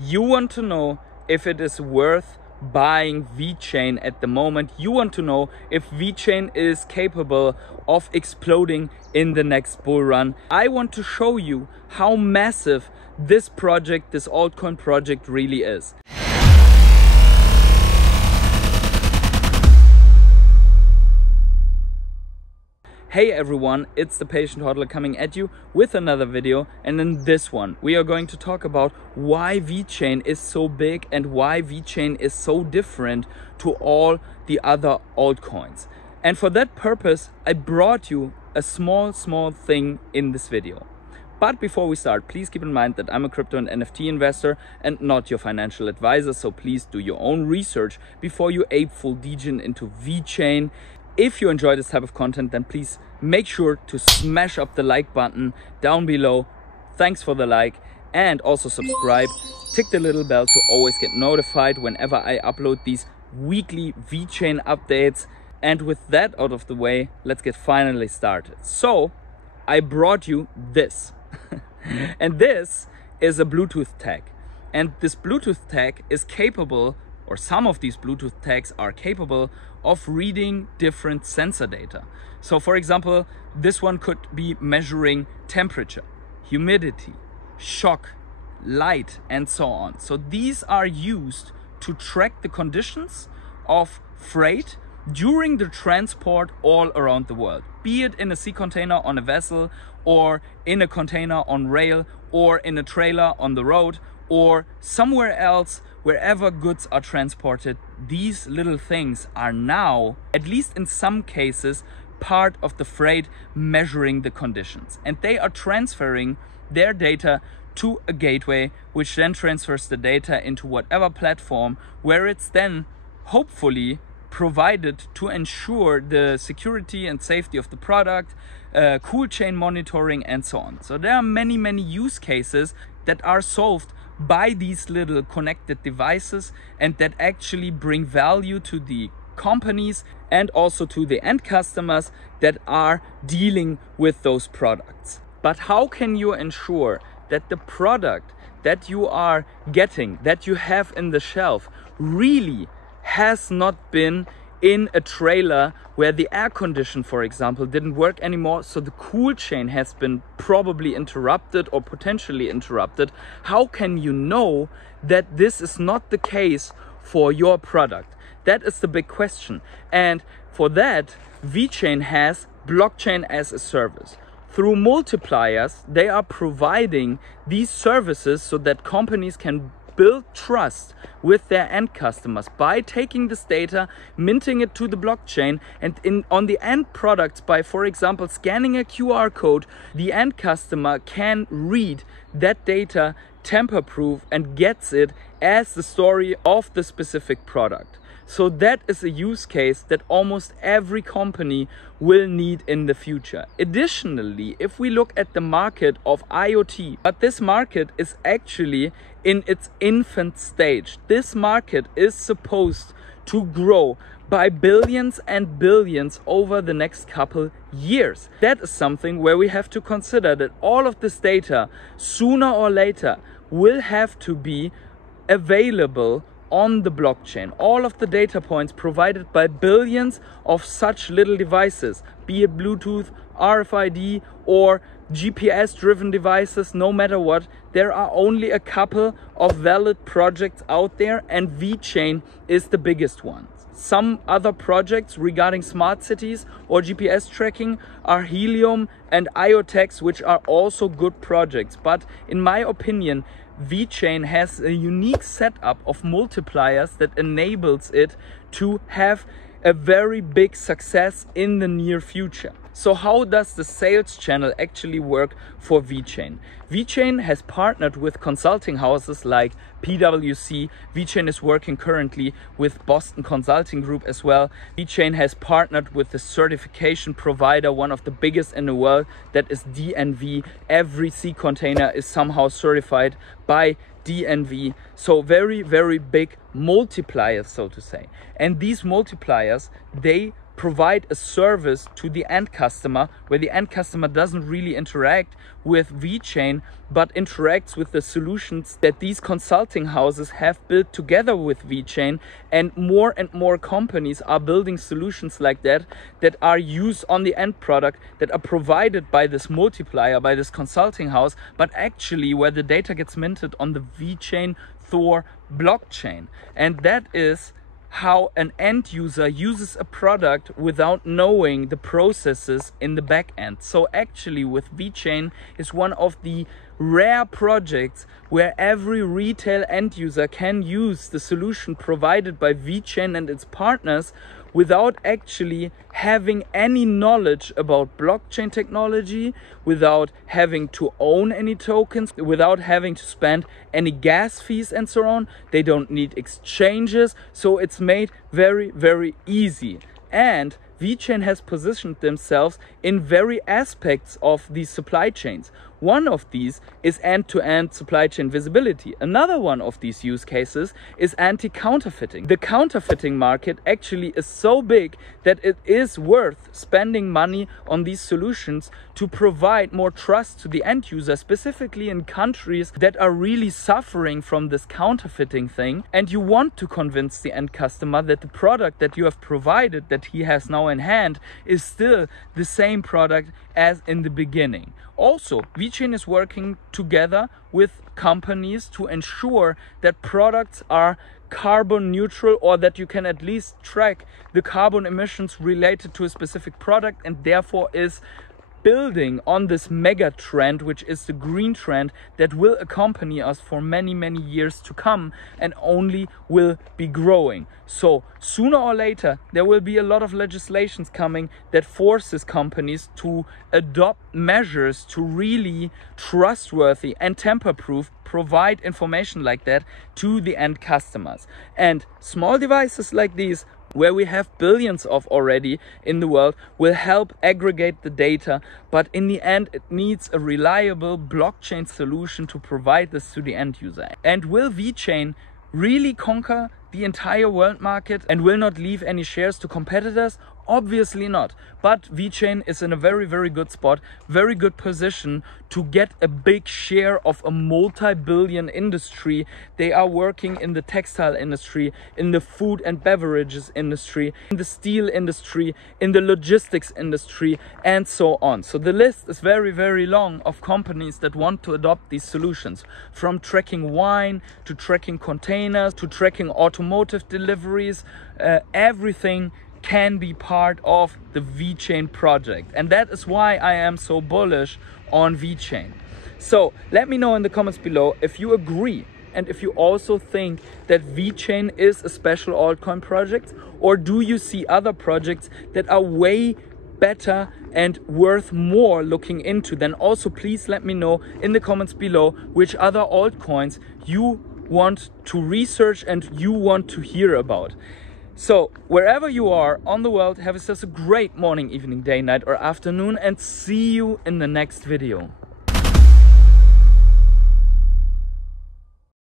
You want to know if it is worth buying Vechain at the moment. You want to know if Vechain is capable of exploding in the next bull run. I want to show you how massive this project, this altcoin project really is. Hey everyone, it's the Patient Hodler coming at you with another video, and in this one we are going to talk about why Vechain is so big and why Vechain is so different to all the other altcoins. And for that purpose I brought you a small thing in this video. But before we start, please keep in mind that I'm a crypto and NFT investor and not your financial advisor, so please do your own research before you ape full degen into Vechain. If you enjoy this type of content, then please make sure to smash up the like button down below. Thanks for the like, and also subscribe. Tick the little bell to always get notified whenever I upload these weekly Vechain updates. And with that out of the way, let's get finally started. So I brought you this and this is a Bluetooth tag, and this Bluetooth tag is capable, or some of these Bluetooth tags are capable of reading different sensor data. So for example, this one could be measuring temperature, humidity, shock, light, and so on. So these are used to track the conditions of freight during the transport all around the world, be it in a sea container on a vessel, or in a container on rail, or in a trailer on the road, or somewhere else. Wherever goods are transported, these little things are now, at least in some cases, part of the freight measuring the conditions. And they are transferring their data to a gateway, which then transfers the data into whatever platform, where it's then hopefully provided to ensure the security and safety of the product, cool chain monitoring, and so on. So there are many use cases that are solved by these little connected devices, and that actually bring value to the companies and also to the end customers that are dealing with those products. But how can you ensure that the product that you are getting, that you have in the shelf, really has not been in a trailer where the air condition, for example, didn't work anymore, so the cool chain has been probably interrupted or potentially interrupted? How can you know that this is not the case for your product? That is the big question. And for that, Vechain has blockchain as a service. Through multipliers, they are providing these services so that companies can build trust with their end customers by taking this data, minting it to the blockchain, and on the end products, by for example scanning a QR code, the end customer can read that data, tamper proof, and gets it as the story of the specific product. So that is a use case that almost every company will need in the future. Additionally, if we look at the market of IoT, but this market is actually in its infant stage. This market is supposed to grow by billions and billions over the next couple years. That is something where we have to consider that all of this data, sooner or later, will have to be available on the blockchain. All of the data points provided by billions of such little devices, be it Bluetooth, RFID, or GPS driven devices, no matter what, there are only a couple of valid projects out there, and Vechain is the biggest one. Some other projects regarding smart cities or GPS tracking are Helium and IoTex, which are also good projects. But in my opinion, Vechain has a unique setup of multipliers that enables it to have a very big success in the near future. So how does the sales channel actually work for Vechain? Vechain has partnered with consulting houses like PwC. Vechain is working currently with Boston Consulting Group as well. Vechain has partnered with the certification provider, one of the biggest in the world, that is DNV. Every sea container is somehow certified by DNV. So very big multipliers, so to say. And these multipliers, they provide a service to the end customer, where the end customer doesn't really interact with Vechain, but interacts with the solutions that these consulting houses have built together with Vechain. And more companies are building solutions like that, that are used on the end product, that are provided by this multiplier, by this consulting house, but actually where the data gets minted on the Vechain Thor blockchain. And that is how an end user uses a product without knowing the processes in the back end. So actually with Vechain is one of the rare projects where every retail end user can use the solution provided by Vechain and its partners without actually having any knowledge about blockchain technology, without having to own any tokens, without having to spend any gas fees and so on. They don't need exchanges, so it's made very, very easy. And Vechain has positioned themselves in very aspects of these supply chains. One of these is end-to-end supply chain visibility. Another one of these use cases is anti-counterfeiting. The counterfeiting market actually is so big that it is worth spending money on these solutions to provide more trust to the end user, specifically in countries that are really suffering from this counterfeiting thing. And you want to convince the end customer that the product that you have provided, that he has now in hand, is still the same product as in the beginning. Also, Vechain is working together with companies to ensure that products are carbon neutral, or that you can at least track the carbon emissions related to a specific product, and therefore is building on this mega trend, which is the green trend that will accompany us for many, many years to come, and only will be growing. So sooner or later there will be a lot of legislations coming that forces companies to adopt measures to really trustworthy and tamper-proof provide information like that to the end customers. And small devices like these, where we have billions of already in the world, will help aggregate the data, but in the end it needs a reliable blockchain solution to provide this to the end user. And will Vechain really conquer the entire world market and will not leave any shares to competitors? Obviously not. But Vechain is in a very, very good spot, very good position to get a big share of a multi-billion industry. They are working in the textile industry, in the food and beverages industry, in the steel industry, in the logistics industry, and so on. So the list is very, very long of companies that want to adopt these solutions, from tracking wine to tracking containers to tracking automotive deliveries. Everything can be part of the Vechain project, and that is why I am so bullish on Vechain. So let me know in the comments below if you agree, and if you also think that Vechain is a special altcoin project, or do you see other projects that are way better and worth more looking into. Then also please let me know in the comments below which other altcoins you want to research and you want to hear about. So wherever you are on the world, have yourself a great morning, evening, day, night or afternoon, and see you in the next video.